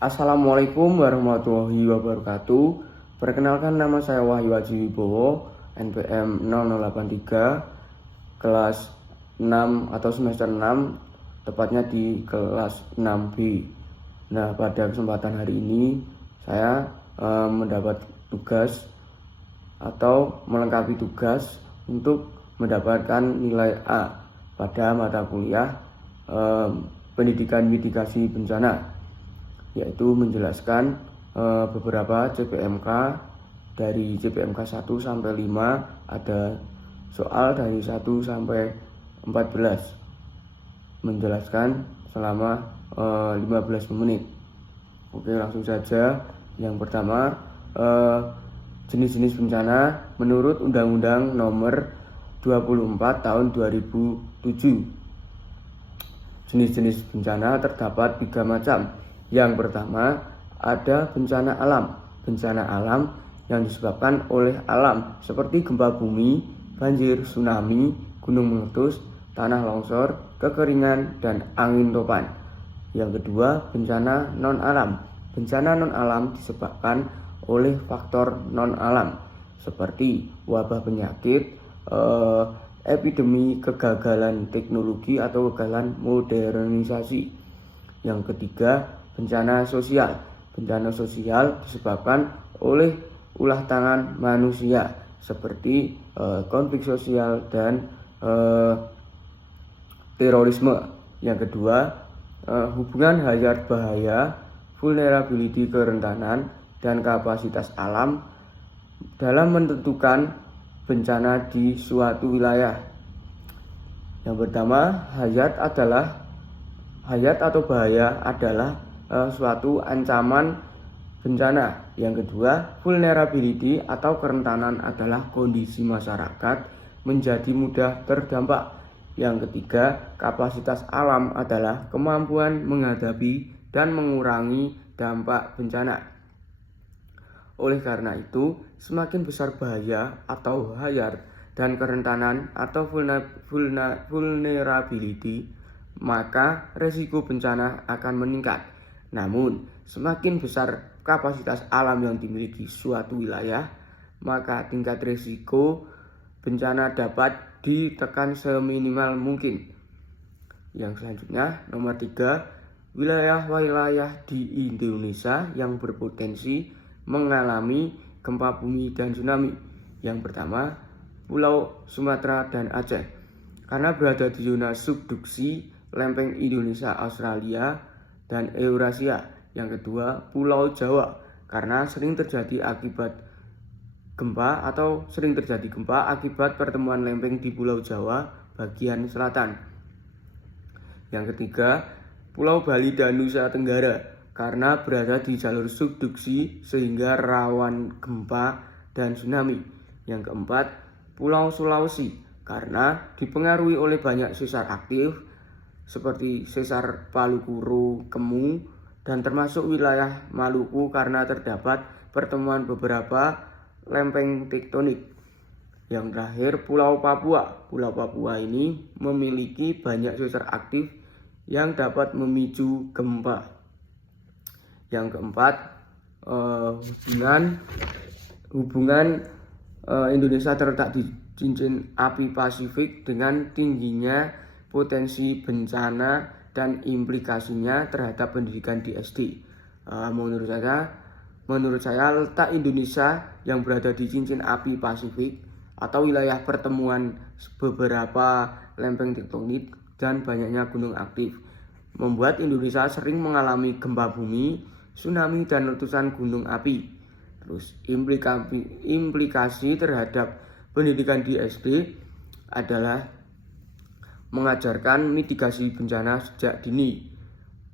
Assalamualaikum warahmatullahi wabarakatuh. Perkenalkan, nama saya Wahyu Aji Wibowo, NPM 0083, kelas 6 atau semester 6, tepatnya di kelas 6B. Nah, pada kesempatan hari ini saya mendapat tugas atau melengkapi tugas untuk mendapatkan nilai A pada mata kuliah pendidikan mitigasi bencana, yaitu menjelaskan beberapa CPMK. Dari CPMK 1 sampai 5 ada soal dari 1 sampai 14, menjelaskan selama 15 menit. Oke, langsung saja. Yang pertama, jenis-jenis bencana menurut Undang-Undang Nomor 24 Tahun 2007. Jenis-jenis bencana terdapat 3 macam. Yang pertama, ada bencana alam. Bencana alam yang disebabkan oleh alam seperti gempa bumi, banjir, tsunami, gunung meletus, tanah longsor, kekeringan, dan angin topan. Yang kedua, bencana non-alam. Bencana non-alam disebabkan oleh faktor non-alam seperti wabah penyakit, epidemi, kegagalan teknologi atau kegagalan modernisasi. Yang ketiga, bencana sosial. Bencana sosial disebabkan oleh ulah tangan manusia seperti konflik sosial dan terorisme. Yang kedua, hubungan hazard bahaya, vulnerability kerentanan, dan kapasitas alam dalam menentukan bencana di suatu wilayah. Yang pertama, hazard atau bahaya adalah suatu ancaman bencana. Yang kedua, vulnerability atau kerentanan adalah kondisi masyarakat menjadi mudah terdampak. Yang ketiga, kapasitas alam adalah kemampuan menghadapi dan mengurangi dampak bencana. Oleh karena itu, semakin besar bahaya atau hazard dan kerentanan atau vulnerability, maka risiko bencana akan meningkat. Namun, semakin besar kapasitas alam yang dimiliki suatu wilayah, maka tingkat risiko bencana dapat ditekan seminimal mungkin. Yang selanjutnya, nomor 3, wilayah-wilayah di Indonesia yang berpotensi mengalami gempa bumi dan tsunami. Yang pertama, Pulau Sumatera dan Aceh, karena berada di zona subduksi lempeng Indonesia, Australia, dan Eurasia. Yang kedua, Pulau Jawa, karena sering terjadi gempa akibat pertemuan lempeng di Pulau Jawa bagian selatan. Yang ketiga, Pulau Bali dan Nusa Tenggara, karena berada di jalur subduksi sehingga rawan gempa dan tsunami. Yang keempat, Pulau Sulawesi, karena dipengaruhi oleh banyak sesar aktif seperti sesar Palu-Koro Kemu, dan termasuk wilayah Maluku karena terdapat pertemuan beberapa lempeng tektonik. Yang terakhir, Pulau Papua. Pulau Papua ini memiliki banyak sesar aktif yang dapat memicu gempa. Yang keempat, hubungan Indonesia terletak di cincin api Pasifik dengan tingginya potensi bencana dan implikasinya terhadap pendidikan di SD. Menurut saya letak Indonesia yang berada di cincin api Pasifik atau wilayah pertemuan beberapa lempeng tektonik dan banyaknya gunung aktif membuat Indonesia sering mengalami gempa bumi, tsunami, dan letusan gunung api. Terus implikasi terhadap pendidikan di SD adalah mengajarkan mitigasi bencana sejak dini,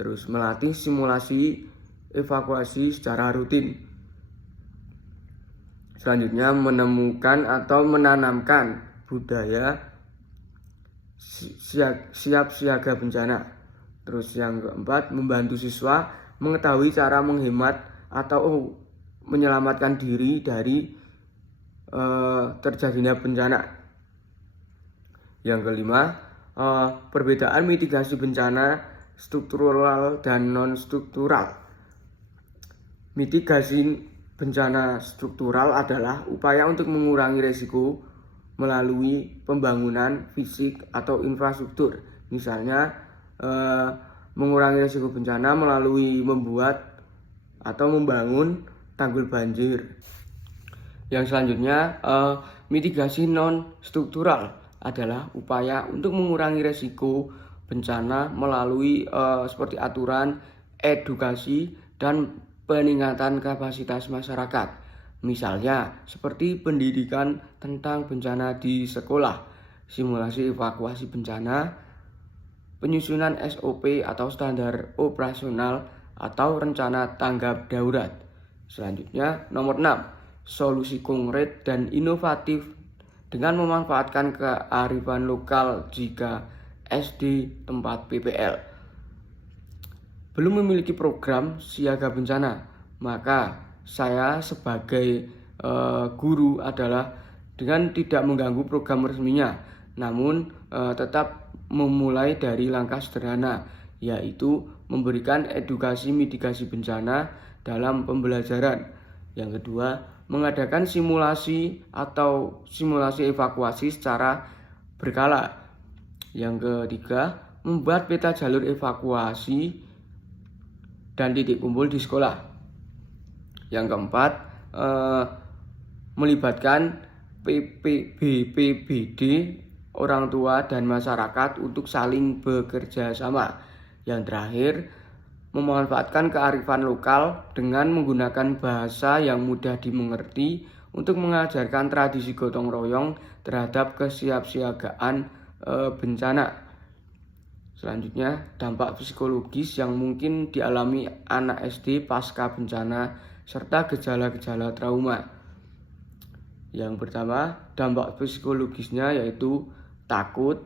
terus melatih simulasi evakuasi secara rutin. Selanjutnya, menemukan atau menanamkan budaya siap siaga bencana. Terus yang keempat, membantu siswa mengetahui cara menghemat atau menyelamatkan diri dari terjadinya bencana. Yang kelima, perbedaan mitigasi bencana struktural dan non struktural. Mitigasi bencana struktural adalah upaya untuk mengurangi risiko melalui pembangunan fisik atau infrastruktur. Misalnya mengurangi risiko bencana melalui membuat atau membangun tanggul banjir. Yang selanjutnya, mitigasi non struktural adalah upaya untuk mengurangi risiko bencana melalui seperti aturan, edukasi, dan peningkatan kapasitas masyarakat. Misalnya seperti pendidikan tentang bencana di sekolah, simulasi evakuasi bencana, penyusunan SOP atau standar operasional atau rencana tanggap darurat. Selanjutnya, nomor 6, solusi konkret dan inovatif dengan memanfaatkan kearifan lokal jika SD tempat PPL belum memiliki program siaga bencana, maka saya sebagai guru adalah dengan tidak mengganggu program resminya, namun tetap memulai dari langkah sederhana, yaitu memberikan edukasi mitigasi bencana dalam pembelajaran. Yang kedua, mengadakan simulasi atau simulasi evakuasi secara berkala. Yang ketiga, membuat peta jalur evakuasi dan titik kumpul di sekolah. Yang keempat, melibatkan BPBD, orang tua dan masyarakat untuk saling bekerja sama. Yang terakhir, memanfaatkan kearifan lokal dengan menggunakan bahasa yang mudah dimengerti untuk mengajarkan tradisi gotong royong terhadap kesiapsiagaan bencana. Selanjutnya, dampak psikologis yang mungkin dialami anak SD pasca bencana serta gejala-gejala trauma. Yang pertama, dampak psikologisnya yaitu takut,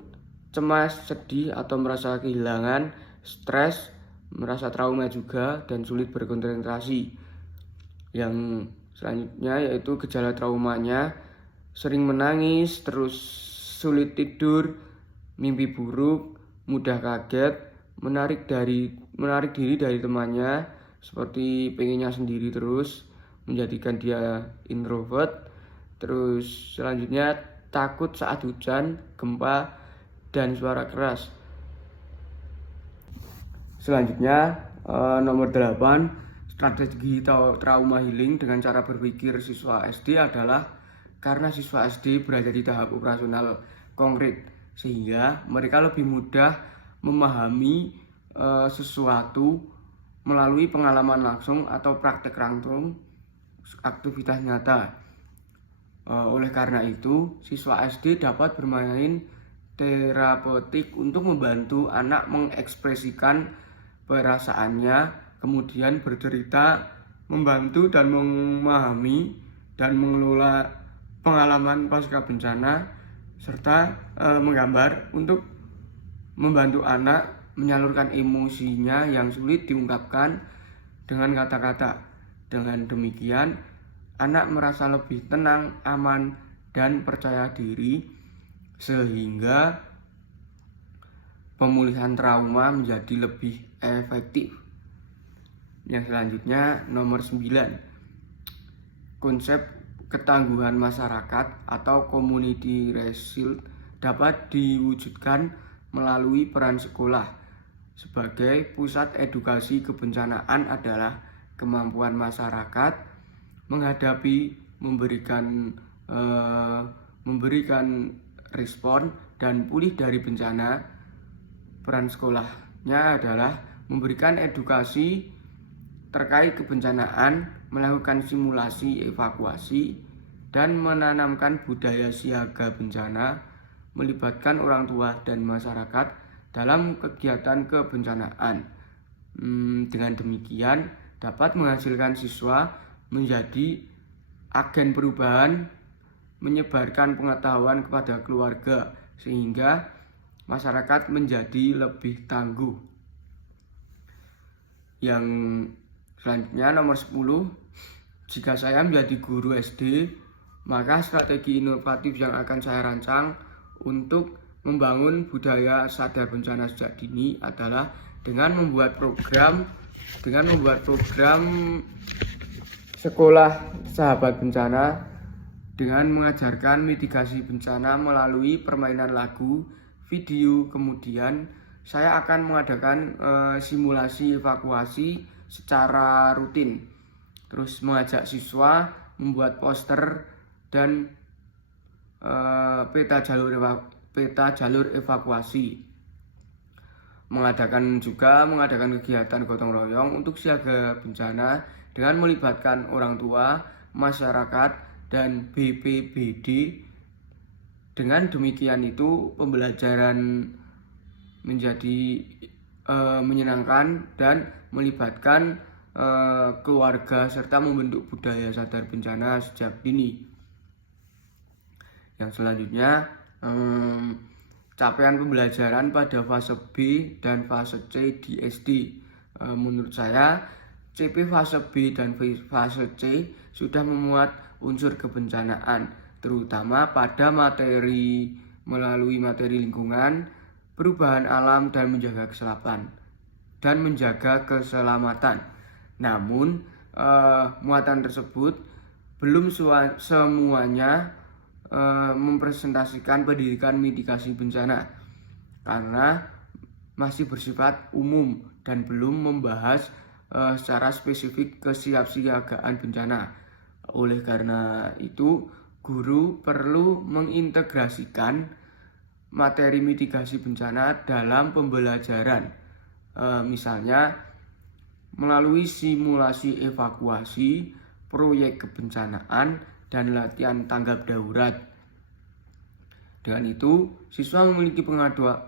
cemas, sedih atau merasa kehilangan, stres, merasa trauma juga, dan sulit berkonsentrasi. Yang selanjutnya yaitu gejala traumanya sering menangis, terus sulit tidur, mimpi buruk, mudah kaget, menarik diri dari temannya, seperti pengennya sendiri terus, menjadikan dia introvert. Terus selanjutnya takut saat hujan, gempa, dan suara keras. Selanjutnya nomor 8, strategi trauma healing dengan cara berpikir siswa SD adalah karena siswa SD berada di tahap operasional konkret, sehingga mereka lebih mudah memahami sesuatu melalui pengalaman langsung atau praktek langsung aktivitas nyata. Oleh karena itu, siswa SD dapat bermain terapeutik untuk membantu anak mengekspresikan perasaannya, kemudian bercerita, membantu dan memahami dan mengelola pengalaman pasca bencana, serta menggambar untuk membantu anak menyalurkan emosinya yang sulit diungkapkan dengan kata-kata. Dengan demikian, anak merasa lebih tenang, aman, dan percaya diri, sehingga pemulihan trauma menjadi lebih efektif. Yang selanjutnya, nomor 9, konsep ketangguhan masyarakat atau community resilience dapat diwujudkan melalui peran sekolah sebagai pusat edukasi kebencanaan adalah kemampuan masyarakat menghadapi, memberikan respon dan pulih dari bencana. Peran sekolahnya adalah memberikan edukasi terkait kebencanaan, melakukan simulasi evakuasi, dan menanamkan budaya siaga bencana, melibatkan orang tua dan masyarakat dalam kegiatan kebencanaan. Dengan demikian dapat menghasilkan siswa menjadi agen perubahan, menyebarkan pengetahuan kepada keluarga, sehingga masyarakat menjadi lebih tangguh. Yang selanjutnya nomor 10, jika saya menjadi guru SD, maka strategi inovatif yang akan saya rancang untuk membangun budaya sadar bencana sejak dini adalah dengan membuat program sekolah sahabat bencana dengan mengajarkan mitigasi bencana melalui permainan lagu, video, kemudian saya akan mengadakan simulasi evakuasi secara rutin. Terus mengajak siswa membuat poster dan peta jalur evakuasi. Mengadakan kegiatan gotong royong untuk siaga bencana dengan melibatkan orang tua, masyarakat, dan BPBD. Dengan demikian itu pembelajaran menjadi menyenangkan dan melibatkan keluarga serta membentuk budaya sadar bencana sejak dini. Yang selanjutnya capaian pembelajaran pada fase B dan fase C di SD. Menurut saya CP fase B dan fase C sudah memuat unsur kebencanaan, terutama pada materi melalui materi lingkungan, perubahan alam dan menjaga keselamatan. Namun muatan tersebut belum semuanya mempresentasikan pendidikan mitigasi bencana karena masih bersifat umum dan belum membahas secara spesifik kesiapsiagaan bencana. Oleh karena itu, guru perlu mengintegrasikan materi mitigasi bencana dalam pembelajaran, misalnya melalui simulasi evakuasi, proyek kebencanaan, dan latihan tanggap darurat. Dengan itu, siswa memiliki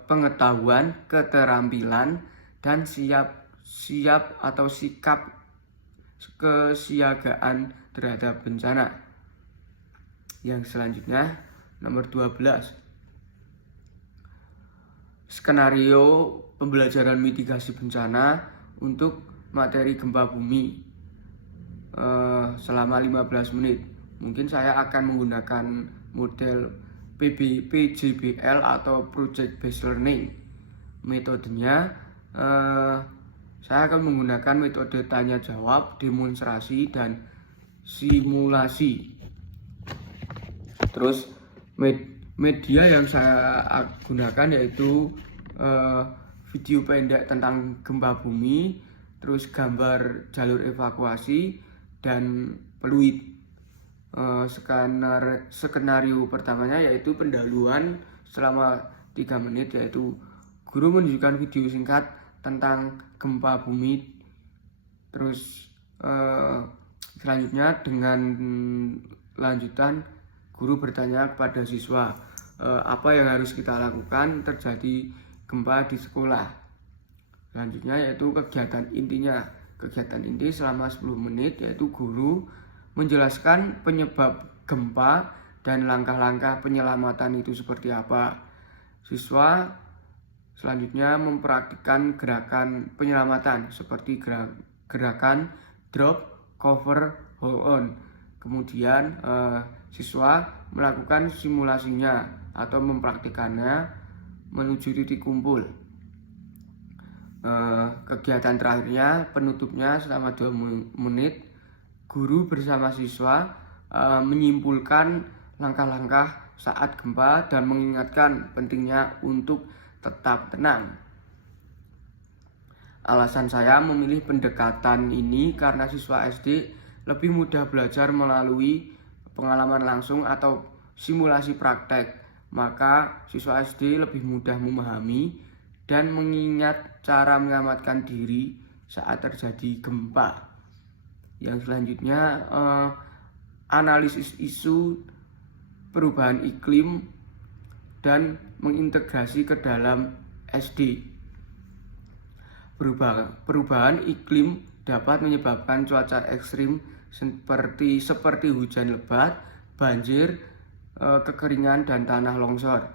pengetahuan, keterampilan, dan sikap kesiagaan terhadap bencana. Yang selanjutnya, nomor 12. Skenario pembelajaran mitigasi bencana untuk materi gempa bumi selama 15 menit. Mungkin saya akan menggunakan model PJBL atau Project Based Learning. Metodenya saya akan menggunakan metode tanya jawab, demonstrasi, dan simulasi. Terus media yang saya gunakan yaitu video pendek tentang gempa bumi, terus gambar jalur evakuasi, dan peluit. Skenario pertamanya yaitu pendahuluan selama 3 menit, yaitu guru menunjukkan video singkat tentang gempa bumi. Terus selanjutnya dengan lanjutan guru bertanya kepada siswa apa yang harus kita lakukan terjadi gempa di sekolah. Selanjutnya yaitu kegiatan inti selama 10 menit, yaitu guru menjelaskan penyebab gempa dan langkah-langkah penyelamatan itu seperti apa. Siswa selanjutnya mempraktikkan gerakan penyelamatan seperti gerakan drop, cover, hold on. Kemudian siswa melakukan simulasinya atau mempraktikannya menuju titik kumpul. Kegiatan terakhirnya, penutupnya selama 2 menit, guru bersama siswa menyimpulkan langkah-langkah saat gempa dan mengingatkan pentingnya untuk tetap tenang. Alasan saya memilih pendekatan ini karena siswa SD lebih mudah belajar melalui pengalaman langsung atau simulasi praktek. Maka siswa SD lebih mudah memahami dan mengingat cara menyelamatkan diri saat terjadi gempa. Yang selanjutnya analisis isu perubahan iklim dan mengintegrasi ke dalam SD. Perubahan iklim dapat menyebabkan cuaca ekstrim seperti hujan lebat, banjir, kekeringan, dan tanah longsor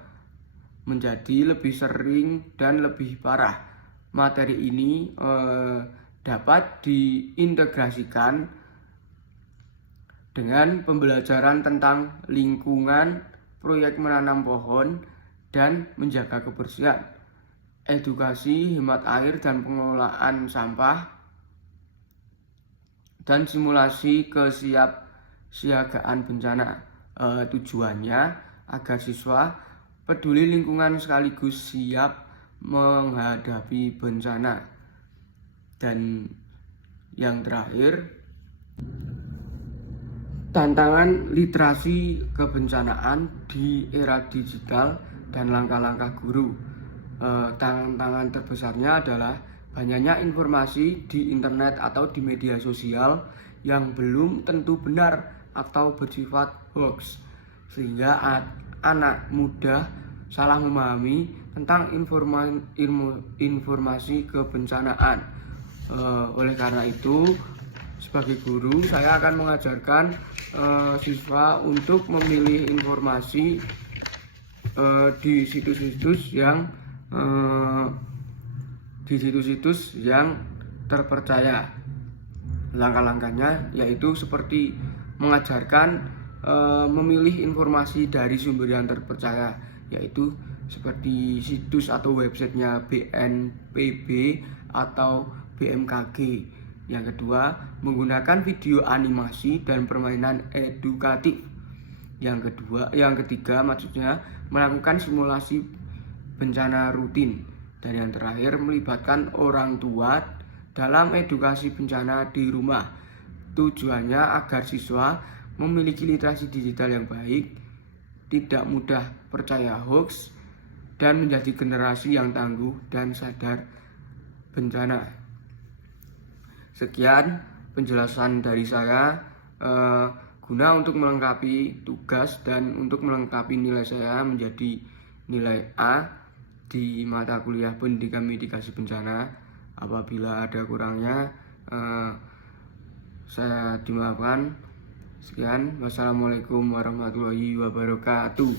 menjadi lebih sering dan lebih parah. Materi ini dapat diintegrasikan dengan pembelajaran tentang lingkungan, proyek menanam pohon, dan menjaga kebersihan, edukasi hemat air dan pengelolaan sampah, dan simulasi kesiapsiagaan bencana. Tujuannya agar siswa peduli lingkungan sekaligus siap menghadapi bencana. Dan yang terakhir, tantangan literasi kebencanaan di era digital dan langkah-langkah guru. Tantangan terbesarnya adalah banyaknya informasi di internet atau di media sosial yang belum tentu benar atau bersifat hoax, sehingga anak muda salah memahami tentang informasi kebencanaan. Oleh karena itu, sebagai guru, saya akan mengajarkan siswa untuk memilih informasi di situs-situs yang terpercaya. Langkah-langkahnya yaitu seperti mengajarkan memilih informasi dari sumber yang terpercaya, yaitu seperti situs atau websitenya BNPB atau BMKG. Yang kedua, menggunakan video animasi dan permainan edukatif. Yang ketiga maksudnya melakukan simulasi bencana rutin. Dan yang terakhir, melibatkan orang tua dalam edukasi bencana di rumah. Tujuannya agar siswa memiliki literasi digital yang baik, tidak mudah percaya hoax, dan menjadi generasi yang tangguh dan sadar bencana. Sekian penjelasan dari saya guna untuk melengkapi tugas dan untuk melengkapi nilai saya menjadi nilai A di mata kuliah Pendidikan Mitigasi Bencana. Apabila ada kurangnya saya dimaafkan. Sekian, wassalamualaikum warahmatullahi wabarakatuh.